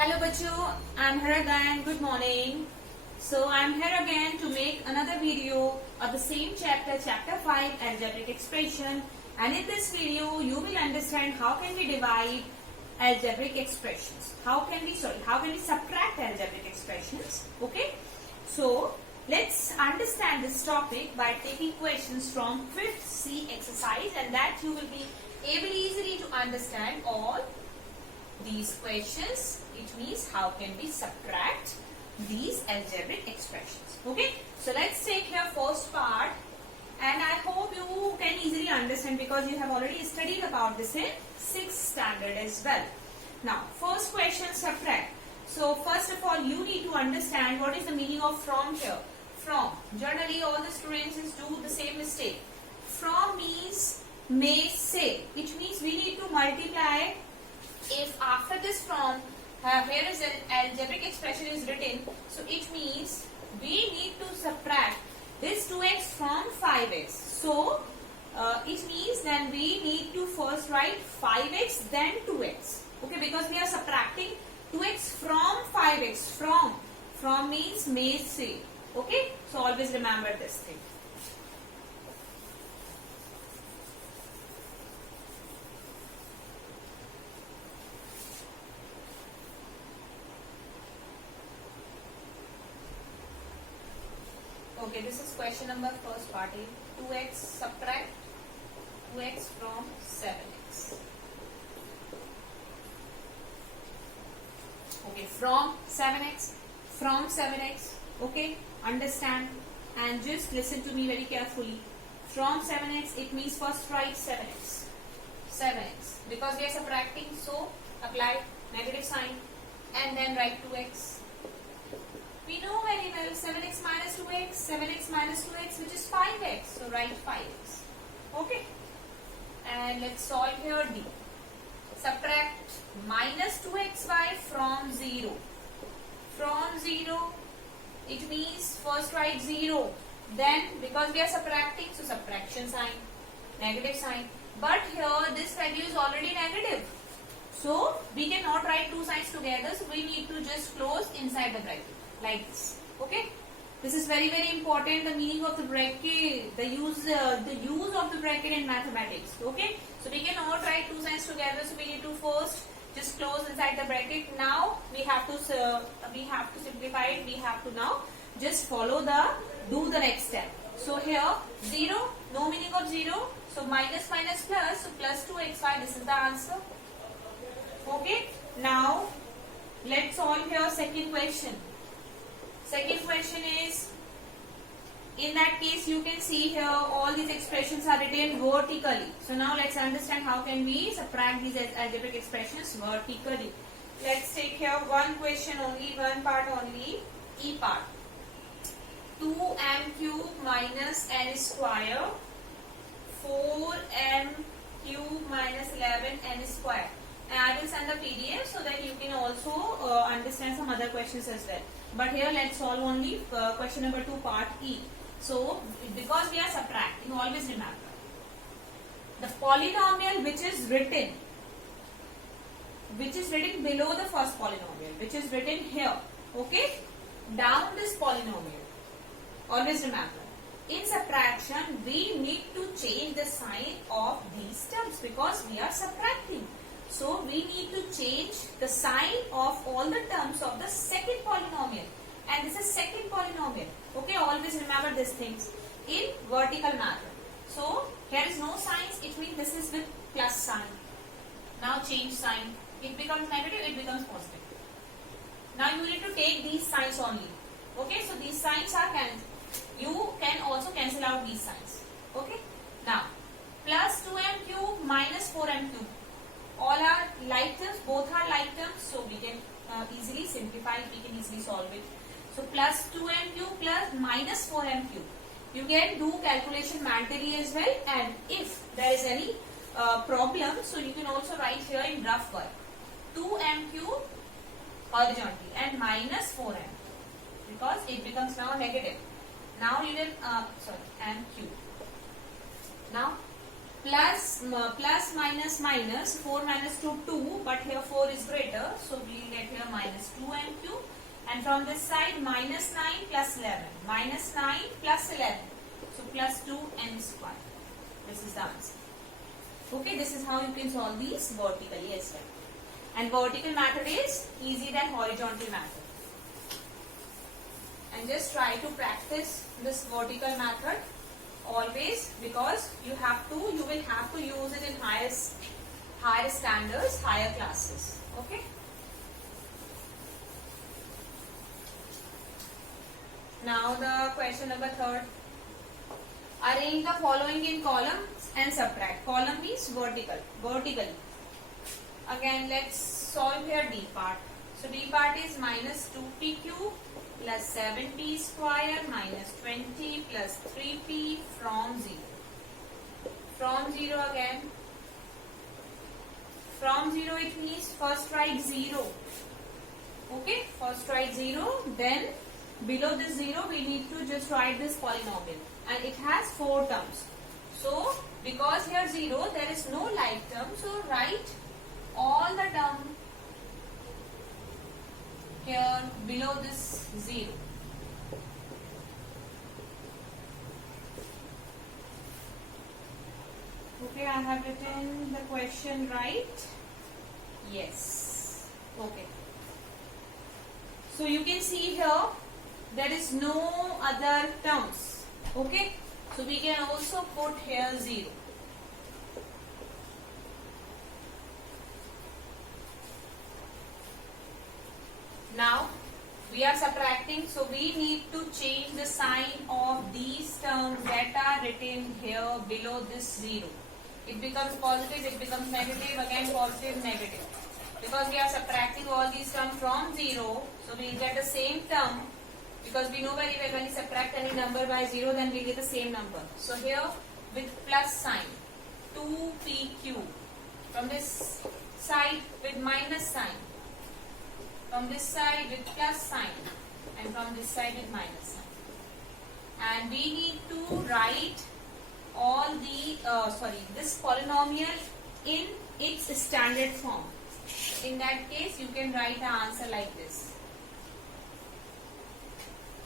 Hello bachcho, I'm here again. Good morning. So I'm here again to make another video of the same chapter, chapter 5, algebraic expression. And in this video, you will understand how can we divide algebraic expressions. How can we subtract algebraic expressions. Okay. So let's understand this topic by taking questions from 5th C exercise, and that you will be able easily to understand all these questions. It means how can we subtract these algebraic expressions. Okay, so let's take here first part, and I hope you can easily understand because you have already studied about this in 6th standard as well. Now first question, subtract. So first of all you need to understand what is the meaning of from here. From, generally all the students do the same mistake. From means may say. It means we need to multiply. If after this from here is an algebraic expression is written, so it means we need to subtract this 2x from 5x. So it means then we need to first write 5x then 2x. Okay, because we are subtracting 2x from 5x. From means may say. Okay, so always remember this thing. Okay, this is question number first part. 2x subtract 2x from 7x. Okay, from 7x. Okay, understand and just listen to me very carefully. From 7x, it means first write 7x. Because we are subtracting, so apply negative sign and then write 2x. We know very well 7x minus 2x, which is 5x. So write 5x. Okay. And let's solve here D. Subtract minus 2xy from 0. From 0, it means first write 0. Then because we are subtracting, so subtraction sign, negative sign. But here this value is already negative. So we cannot write two signs together. So we need to just close inside the bracket. Like this. Okay, this is very important, the meaning of the bracket, the use of the bracket in mathematics. Okay, so we cannot write two signs together, so we need to first just close inside the bracket. Now we have to simplify it. We have to now just do the next step. So here 0, no meaning of 0, so minus plus, so plus 2xy, this is the answer. Okay, now let's solve here second question. Second question is, in that case you can see here all these expressions are written vertically. So now let's understand how can we subtract these algebraic expressions vertically. Let's take here one question only, one part only, E part. 2m cube minus n square, 4m cube minus 11n square. And I will send the PDF so that you can also understand some other questions as well. But here let's solve only question number 2 part E. So because we are subtracting, always remember the polynomial which is written below the first polynomial, which is written here. Okay, down this polynomial. Always remember, in subtraction we need to change the sign of these terms because we are subtracting. So we need to change the sign of all the terms of the second polynomial, and this is second polynomial. Okay, always remember these things in vertical manner. So here is no signs, it means this is with plus sign. Now change sign, it becomes negative, it becomes positive. Now you need to take these signs only. Okay, so these signs are cancelled. You can also cancel out these signs. Okay, now plus 2m cube minus 4m cube. All are like terms, both are like terms, so we can easily simplify it, we can easily solve it. So plus 2m cube plus minus 4m cube. You can do calculation mentally as well, and if there is any problem, so you can also write here in rough work. 2m cube horizontally and minus 4m because it becomes now negative. Now you can, m cube. Now plus plus minus minus, 4 minus 2, 2, but here 4 is greater, so we will get here minus 2n3. And from this side, minus 9 plus 11. Minus 9 plus 11. So plus 2n square. This is the answer. Okay, this is how you can solve these vertically as well. And vertical method is easier than horizontal method. And just try to practice this vertical method always, because you will have to use it in higher standards, higher classes. Okay. Now the question number 3rd. Arrange the following in columns and subtract. Column means vertically. Again, let's solve here D part. So D part is minus 2pq plus 7p square minus 20 plus 3p from 0. From 0 again. From 0 it means first write 0. Okay, first write 0. Then below this 0 we need to just write this polynomial. And it has 4 terms. So, because here 0, there is no like term. So, write all the term here below this 0. Okay, I have written the question right. Yes. Okay. So, you can see here there is no other terms. Okay, so we can also put here 0. Now we are subtracting, so we need to change the sign of these terms that are written here below this 0. It becomes positive, it becomes negative, again positive, negative. Because we are subtracting all these terms from 0, so we will get the same term. Because we know very well when we subtract any number by 0, then we get the same number. So here with plus sign, 2pq. From this side with minus sign. From this side with plus sign. And from this side with minus sign. And we need to write all this polynomial in its standard form. In that case, you can write the answer like this.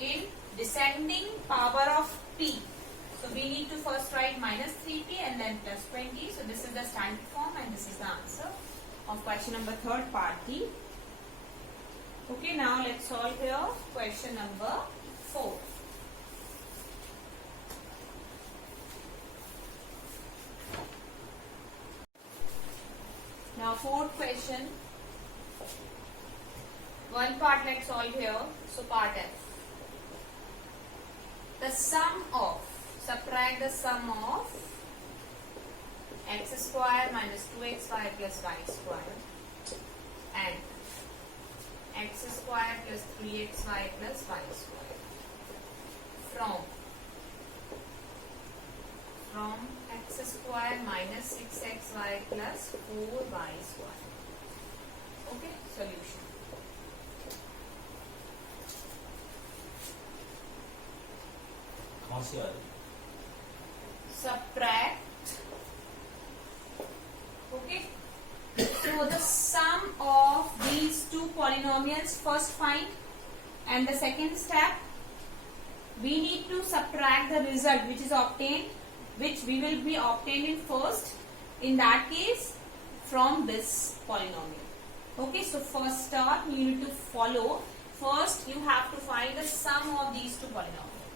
In descending power of p. So we need to first write minus 3p and then plus 20. So this is the standard form and this is the answer of question number 3rd part D. Okay, now let's solve here question number 4. Now 4th question. One part let's solve here. So part F. The sum of, subtract the sum of x square minus 2xy plus y square and x square plus 3xy plus y square from x square minus 6xy plus 4y square. Okay, solution. Subtract. Okay. So the sum of these two polynomials first find, and the second step we need to subtract the result which is obtained, which we will be obtaining first in that case from this polynomial. Okay, so first step you need to follow. First you have to find the sum of these two polynomials.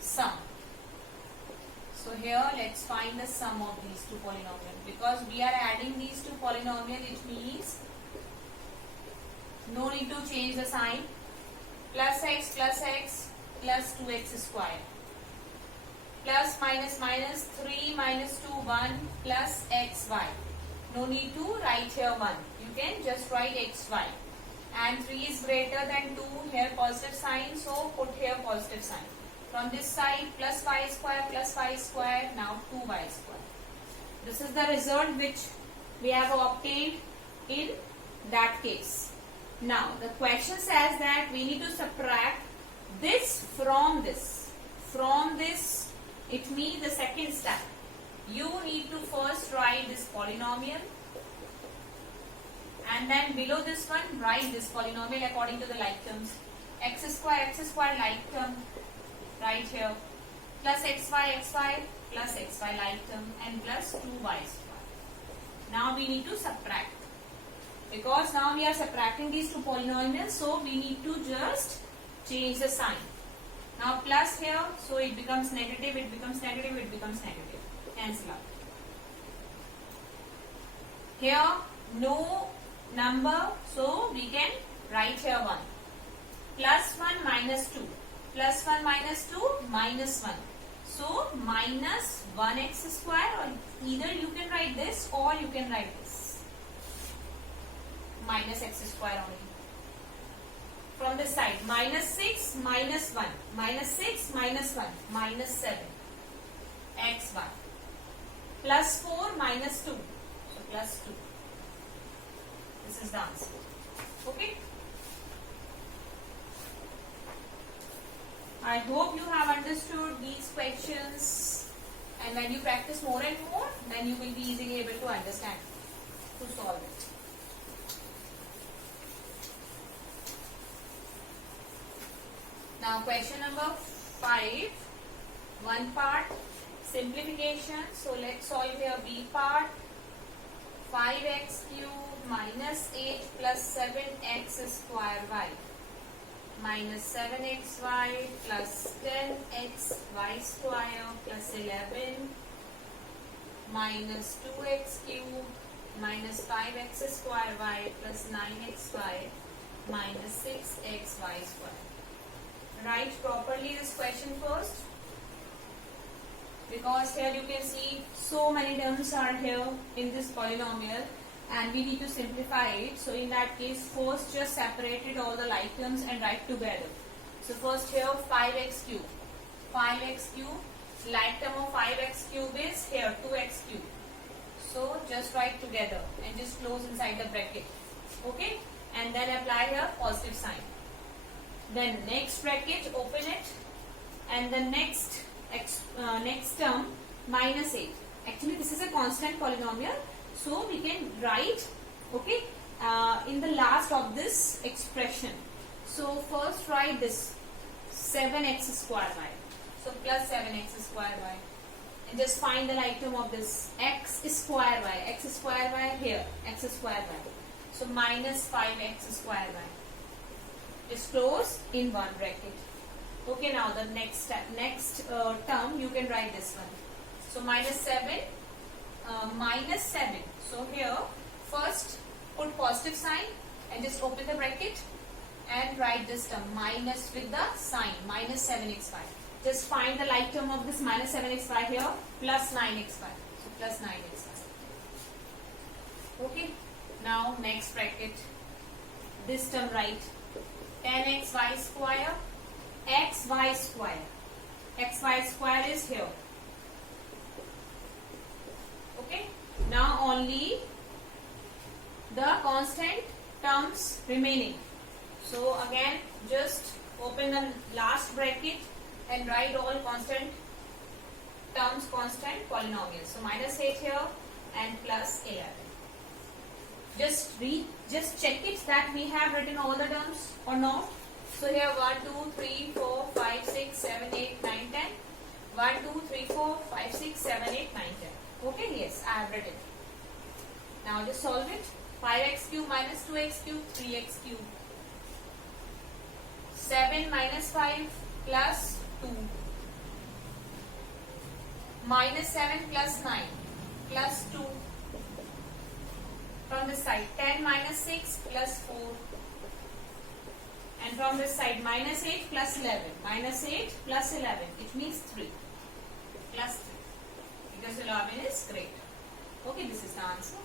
Sum. So here let's find the sum of these two polynomials. Because we are adding these two polynomials, it means no need to change the sign. Plus x plus 2x square. Plus minus minus 3 minus 2 1 plus xy. No need to write here 1. You can just write xy. And 3 is greater than 2, here positive sign, so put here positive sign. From this side plus y square, now 2y square. This is the result which we have obtained in that case. Now the question says that we need to subtract this from this. From this, it means the second step. you need to first write this polynomial, and then below this one write this polynomial according to the like terms. X square like term right here, plus xy plus xy like term, and plus 2y square. Now we need to subtract, because now we are subtracting these two polynomials, so we need to just change the sign. Now plus here, so it becomes negative, it becomes negative, it becomes negative. Cancel out. Here no number, so we can write here 1. Plus 1 minus 2. Plus 1 minus 2 minus 1. So minus 1x square, or either you can write this or you can write this. Minus x square only. From this side, minus 6 minus 1. Minus 6 minus 1. Minus 7. X1. Plus 4 minus 2. So plus 2. This is the answer. Okay. I hope you have understood these questions, and when you practice more and more, then you will be easily able to understand to solve it. Now question number 5, one part simplification. So let's solve here B part. 5x cube minus 8 plus 7x square y minus 7xy plus 10xy square plus 11 minus 2x cube minus 5x square y plus 9xy minus 6xy square. Write properly this question first, because here you can see so many terms are here in this polynomial and we need to simplify it. So in that case, first just separated all the like terms and write together. So first here 5x cube. 5x cube, like term of 5x cube is here 2x cube. So just write together and just close inside the bracket. Okay, and then apply here positive sign. Then next bracket, open it, and the next term minus 8. Actually this is a constant polynomial, so we can write, okay, in the last of this expression. So first write this 7x square y. So plus 7x square y. And just find the like term of this x square y. X square y here, x square y. So minus 5x square y. Just close in one bracket. Okay, now the next term you can write this one. So minus 7, minus 7. So here first put positive sign and just open the bracket and write this term minus with the sign minus 7xy. Just find the like term of this minus 7xy here plus 9xy. So plus 9xy. Okay, now next bracket. This term write 10xy square, xy square. Xy square is here. Okay, now only the constant terms remaining. So again just open the last bracket and write all constant terms, constant polynomials. So minus 8 here and plus 11. Just check it that we have written all the terms or not. So here 1, 2, 3, 4, 5, 6, 7, 8, 9, 10. 1, 2, 3, 4, 5, 6, 7, 8, 9, 10. Okay, yes, I have written. Now just solve it. 5x cube minus 2x cube, 3x cube. 7 minus 5 plus 2. Minus 7 plus 9 plus 2. From this side 10 minus 6 plus 4. And from this side minus 8 plus 11. Minus 8 plus 11. It means 3. Plus 3. Because 11 is great. Okay, this is the answer.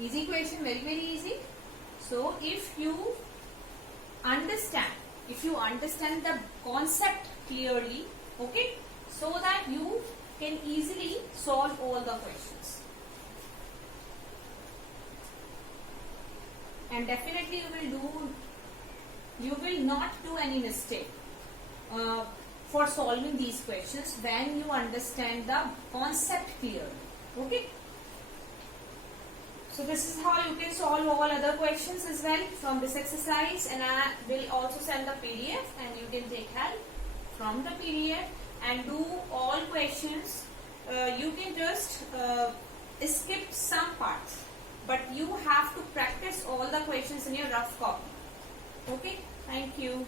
Easy question, very easy. So if you understand the concept clearly, okay, so that you can easily solve all the questions. And definitely you will not do any mistake. for solving these questions when you understand the concept clearly. Okay. So this is how you can solve all other questions as well from this exercise, and I will also send the PDF and you can take help from the PDF and do all questions. You can just skip some parts, but you have to practice all the questions in your rough copy. Okay, thank you.